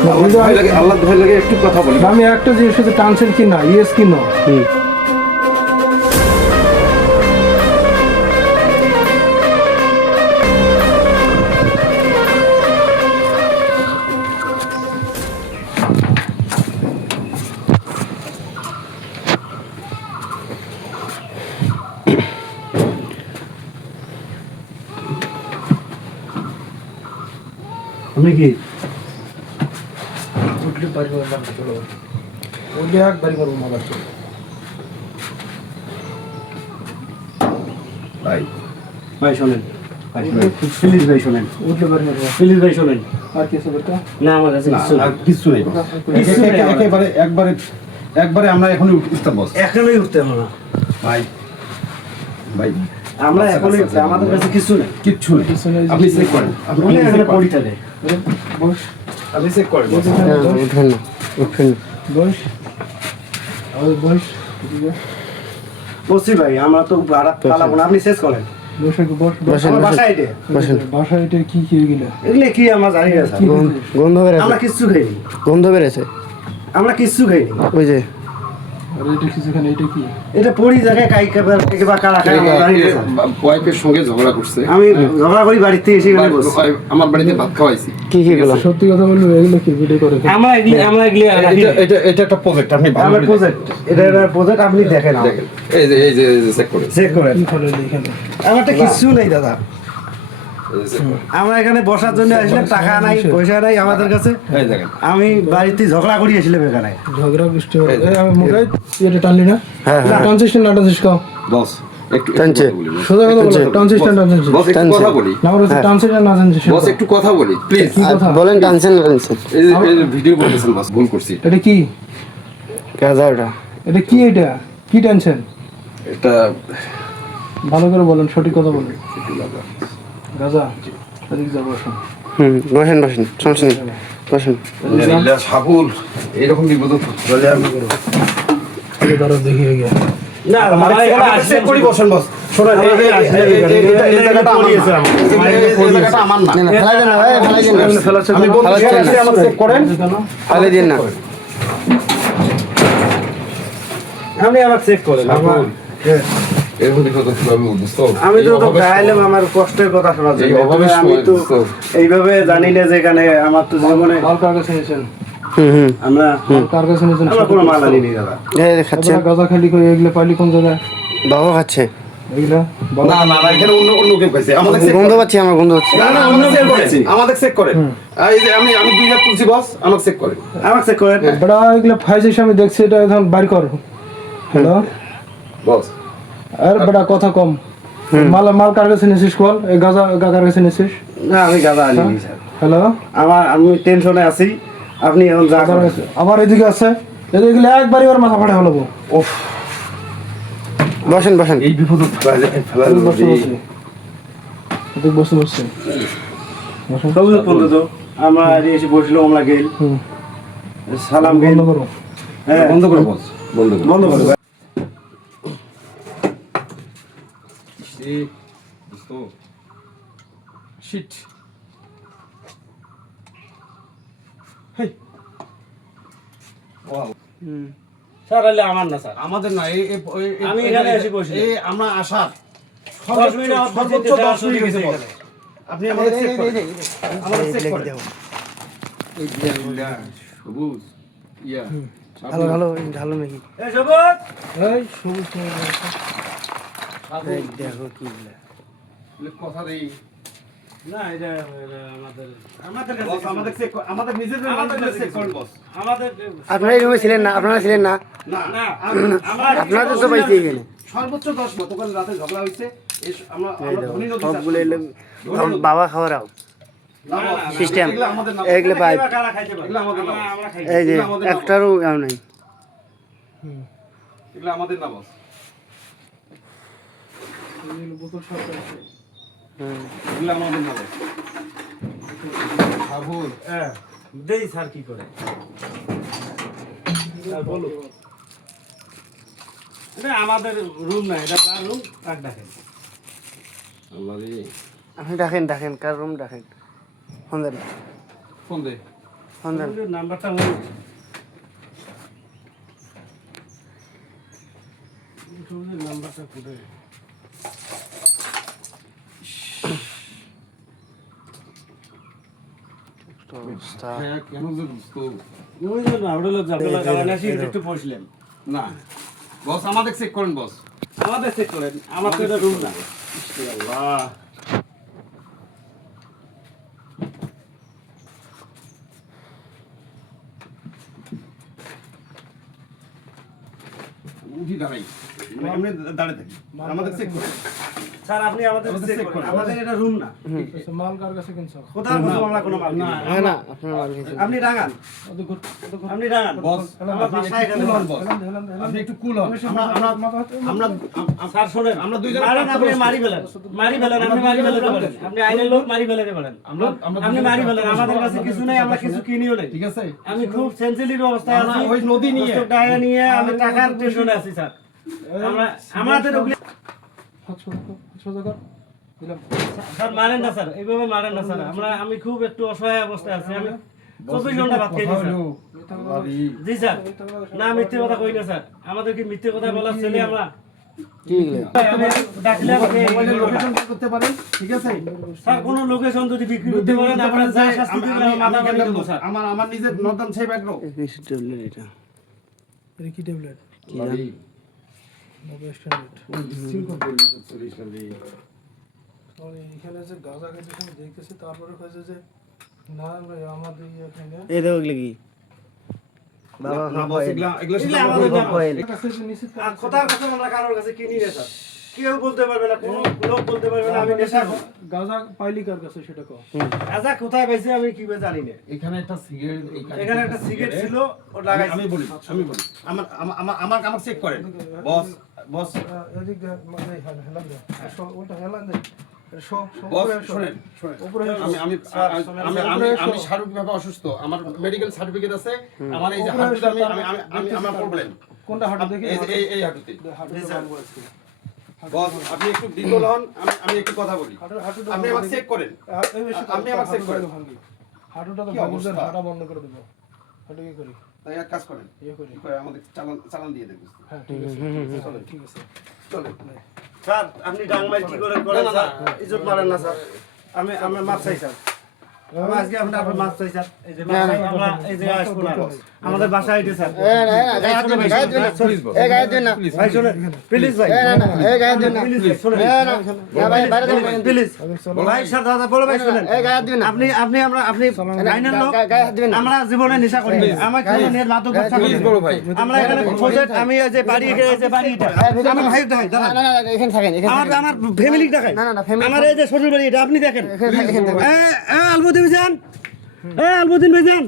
আল্লাহ ভয় লাগে একটু কথা বলি। আমি একটা জিনিস সাথে টানছেন কি না, ইয়েস কি না? আমি কি উঠলে বাড়ি চলো, ওইটা একবারই করবো মালা। ভাই ভাই শোনেন, প্লিজ ভাই শোনেন, উঠলে বাড়ি করবো। প্লিজ ভাই শোনেন। আর কিছু করতে না আমার কাছে কিছু নেই, একেবারে একবারে একবারে আমরা এখনই উঠতাম বস, এখনই উঠতে হবে না ভাই ভাই আমরা এখনই উঠতে, আমাদের কাছে কিছু নেই। কিচ্ছু নেই। কিছু নেই। আপনি চেক করেন, আপনি উনি এখানে চেক করেন, পড়ি থাকে। বস, আপনি চেক করেন বস। উঠেন না, উঠেন বস, বস, বসি ভাই, আমরা তো ভাড়া পালাবো না, আপনি শেষ করেন। বসে বস, বস। আমার বাসা এটা, বসেন। বাসায় এটা কি কি গেলে? এগুলো কি আমরা জানি না স্যার। গন্ধ বেড়েছে, আমরা কিচ্ছু খাইনি, গন্ধ বেড়েছে। আমরা কিচ্ছু খাইনি। ওই যে আর এটা কিছুখানে, এটা কি? এটা পড়ি জায়গায় কারা খাই আমরা জানি না স্যার। ওয়াইফের সঙ্গে ঝগড়া করছে, আমি ঝগড়া করি বাড়িতে এসে এখানে বসছি। আমার বাড়িতে ভাত খাওয়াইছি। কি গুলো? সত্যি কথা বলবো, এগুলো কি ভিডিও করে? আমরা এগুলি এটা একটা প্রজেক্ট, আপনি ভালো আমার করে প্রজেক্ট, এটা প্রজেক্ট আপনি দেখেন। দেখেন, এই যে চেক করেন, চেক করেন। কি করে এখানে? আমারটা কিচ্ছু নেই দাদা, এই যে check করেন। আমরা এখানে বসার জন্য আসলাম, টাকা নাই পয়সা নাই আমাদের কাছে। এই দেখেন, আমি বাড়িতে ঝগড়া করি আসলাম এখানে। ঝগড়া বৃষ্টি হবে। আমি মোটাই এটা টানলি না? হ্যাঁ হ্যাঁ টানছিস না টানছিস কাও? বস একটু টানছে। কথা বলি, বস। সোজা কথা বলো, টানছিস না টানছিস? বস একটু টানছে। কথা বলি, না আমার টানছিস না টানছিস? বস একটু কথা বলি প্লিজ। কি কথা? বলেন, টানছেন না টানছেন? এই যে ভিডিও করতেছেন বস, ভুল করছি। এটা কি? গাজা ওটা। এটা কি? এটা কি টেনশন? এটা ভালো করে বলেন, সঠিক কথা বলেন। একটু লাগা। গাজা, এদিকে যাবো। বসেন বসেন, সমস্যা নেই, বসেন। লীলা সাবুল এরকম বিপদ চলে আমি দাঁড়া দেখি গিয়ে। না আমরা এখানে আসলে করি বসেন বস। শোনেন এই জায়গাটা আমার না, এই জায়গাটা আমার না। না না, ফেলাই দেন না, ফেলাই দেন না, আমি বলছি ফেলাচ্ছেন না। আমার চেক করেন, ফেলাই দিন না। আপনি আবার চেক করেন। সাবুল এরকম বিপদ আমি বুঝতে আমি তো চাইলাম আমার কষ্টের কথা শোনার জন্য। এই অভাবের আমি সময় তো বুঝতে হবে। এইভাবে জানি না যে এখানে আমার তো জীবনে মাল কার কাছে নিয়েছেন? আমরা মাল কার কাছে নিয়েছেন? আমরা কোনো মাল আনিনি দাদা। এই খাচ্ছেন, আপনারা গাজা খালি করে এগুলো পাইলি কোন জায়গায়? বাবা খাচ্ছে। এগুলা না না না, এখানে অন্য কেউ পাইছে, আমাদের চেক গন্ধ করেন। পাচ্ছি, আমার গন্ধ পাচ্ছি। না না, আমাদের চেক করেন, আমাদের চেক করেন। এই যে আমি 2 লাখ তুলছি বস, আমাকে চেক করেন। আমার চেক করেন। বড়া এগুলো ফাইজিস আমি দেখছি, এটা এখন বাইর কর। হ্যালো, বস আর বড়া কথা কম। মাল মাল কার কাছে নিয়েছিস বল? এই গাজা কার কাছে নিয়েছিস? না আমি গাঁজা আনিনি স্যার। হ্যালো, আমি টেনশনে আছি, আপনি এখন যা কার করেন। কাছে? আবার এদিকে আছে, এদিকে একবারই ওর মাথা ফাটা হলো। ওফ, বসেন বসেন। এই বিপদ ফেলার বসে বসে এদিকে বসে বসে বসে। সবুজ বন্ধু তো আমরা এসে বসলো, আমরা গেল সালাম গেল। বন্ধ করো। হ্যাঁ বন্ধ করো বস, বন্ধ করো। বন্ধ করো। শিট, স্যার হলে আমার না স্যার, আমাদের না, আমি এখানে এসে বসি। এই আমরা আসার 10 মিনিট সর্বোচ্চ 10 মিনিট গেছে বস। আপনি আমাদের চেক করেন, আমাদের চেক করেন। এই লীলা সবুজ ইয়া ভালো ভালো ভালো নাকি? এই সবুজ, এই সবুজ এই দেখো কি বলে। কথা দেই না এটা আমাদের বস, কাছে আমাদের চেক আমাদের নিজেদের চেক করেন বস। আমাদের আপনারা এই রুমে ছিলেন না? আপনারা ছিলেন না? না না আমরা আপনাদের তো পাইছি এখানে। সর্বোচ্চ 10 গতকাল রাতে ঝগড়া হইছে। আমরা এই আমরা দেখো, ধনী নদী সবগুলো এলো বাবা খাওয়ারাও সিস্টেম। এগুলো আমাদের না, এগুলো পাইপ, কারা খাইতে পারে? এগুলো আমাদের না, আমরা খাই। এই যে এগুলো আমাদের না। একটারও আম নাই। এগুলো আমাদের না বস, বোতল সরকার এগুলো আমাদের না বস। সাবুল হ্যাঁ দেই স্যার কি করে? স্যার বলুন। এটা আমাদের রুম না, এটা কার রুম? কাক ডাকেন। আল্লাহ রে, আপনি ডাকেন ডাকেন, কার রুম ডাকেন? ফোন দেন। ফোন দে। ফোন দেন। নাম্বারটা বলুন। নাম্বারটা কোথায়? অবস্থা। হ্যাঁ, কেন যে বুঝতো? ওই যে না, ওটা লোক আপনারা কারণে আসি একটু পড়ছিলেন। না বস আমাদের চেক করেন বস। আমাদের চেক করেন, আমার তো এটা রুম না। আল্লাহ, উঠি দাঁড়াই, মানে এমনি দাঁড়িয়ে থাকি, আমাদের চেক করেন। স্যার আপনি আমাদের আমাদের চেক check করেন, করেন। আমাদের এটা রুম না। আচ্ছা, মাল কার কাছে কিনছো? কোথাও কোথাও আমরা কোনো মাল কিনি না। না না আপনার মাল খেয়েছেন। আপনি ডাঙান, ওদের ঘর- ওদের ঘর- আপনি ডাঙান। বস আমার বাসায় এখানে cool হন বস। হেলান দে, হেলান দে, হেলান আপনি দে। একটু কুল হন। আমরা স্যার শোনেন, আমরা দুইজনে মারেন, প্রাপ্ত আপনি বয়স্ক। মারি ফেলেন, মারি ফেলেন, আপনি মারি ফেলেন পারেন। আপনি আইনের লোক মারি ফেলেতে পারেন। আমরা আপনি দুইজনে মারি প্রাপ্ত ফেলেন, বয়স্ক। আমাদের কাছে কিছু নেই, আমরা কিছু কিনিও নেই। ঠিক আছে? আমি খুব সেনসিটিভ অবস্থায় আমরা আছি, ওই নদী নিয়ে- টাকা নিয়ে আমি টাকার টেনশনে আছি স্যার। আমরা আমাদের ওগুলি হাত সোজা কর। দিলাম। স্যার মারেন না স্যার, এইভাবে মারেন না স্যার। আমি খুব একটু অসহায় অবস্থায় আছি, আমি 24 ঘন্টা ভাত খেয়ে স্যার। মিথ্যা কথা বলিস। জি স্যার, না মিথ্যে কথা কই না স্যার, আমাদের কি মিথ্যে কথা বলার ছেলে আমরা? কি এগুলো? আমি ডাকলে আমাকে মোবাইলের লোকেশন বের করতে পারেন, ঠিক আছে? স্যার কোনো লোকেশন যদি বিক্রি করতে পারেন আপনারা যা শাস্তি দিবেন আমি মাথা বাড়ি দেবো স্যার। আমার নিজের নর্দন সেই ব্যাগ্রো। কিছু ট্যাবলেট এটা। এটা কি ট্যাবলেট? কি জানি? Nova standard. এখানে যে গাঁজা খাইতেছে আমি দেখতেছি, তারপরে কইছে যে না ভাই আমাদের এখানে এই দেখো এগুলো কি? বাবা না বস, এগুলা এগুলা সেটা আমাদের বলবো। জানা। অয়েল। কাছে যে নিশ্চিত আর কথার কথা আমরা কারোর কাছে কিনি না স্যার, কেউ বলতে পারবে না, কোনো লোক বলতে পারবে না আমি নেশা করি। গাঁজা পাইলি কার কাছে সেটা কও। আচ্ছা কোথায় পাইছি আমি কিভাবে জানি না। এখানে একটা সিগারেট, এখানে একটা সিগারেট ছিল, ও লাগাইছি। আমি বলি আমার চেক করেন বস এদিক দিয়ে মানে হেলান দে। ওটা হেলান দে। বস শুনেন উপরে আমি আমি আমি আমি আমি শারীরিকভাবে অসুস্থ, আমার মেডিকেল সার্টিফিকেট আছে, আমার এই যে উপরে হাঁটুতে আমি এসো, আমি আমি আমার প্রবলেম কোনটা হাঁটু দেখি? এই হাঁটুতে। হাঁটুটা ভাঙবো আজকে। বস আপনি একটু বিকল হন, আমি একটু কথা বলি, হাঁটুটা আপনি আমার চেক করেন। এই বেশি আপনি আমার চেক করেন। ভাঙি। হাঁটুটা তো কি ভাঙি, অবস্থা? হাঁটা বন্ধ করে দেবো। হাঁটু কি করি? তাই এক কাজ করেন, ইয়ে করি। কি করে আমাদের চালান দিয়ে দেবেন। হ্যাঁ ঠিক আছে। চলো ঠিক আছে। চলেন। স্যার আপনি ডাংমাই কি করেন করেন না, না, স্যার, না। ইজ্জত মারেন না স্যার। আমি মাপ চাই স্যার, আমি আজকে আপনার মাপ চাই স্যার। এই যে মাপ চাই, আমরা এই যে আসবো না, আমাদের বাসায় আইতে স্যার। গায়ে হাত দিন না, গায়ে হাত দিন না। এই গায়ে হাত দিন না। ভাই শুনেন প্লিজ ভাই, এই না, না, এই গায়ে হাত দিন না। প্লিজ শুনেন, এই না, না ভাই, বাইরে যাবেন না। প্লিজ ভাই স্যার, দাদা বলো ভাই শুনেন, এই গায়ে হাত দিবেন না। আপনি আইনের লোক, গায়ে হাত দিবেন না। আমরা জীবনে নেশা করি না, আমার কোনো নেট মাদক ব্যবসা করি প্লিজ না। বড় ভাই, আমরা এখানে প্রজেক্ট, আমি এই যে বাড়ি, এই যে বাড়ি এটা আমার ভাই দেখাই না, না, না, এখানে থাকেন, এখানে আমার থাকেন। আমার ফ্যামিলি দেখাই, না, না, না, family- আমার এই যে শ্বশুর বাড়ি এটা আপনি দেখেন। এখানে থাকেন, এখানে থাকেন। আলবদিন ভাইজান, আলবদিন ভাইজান,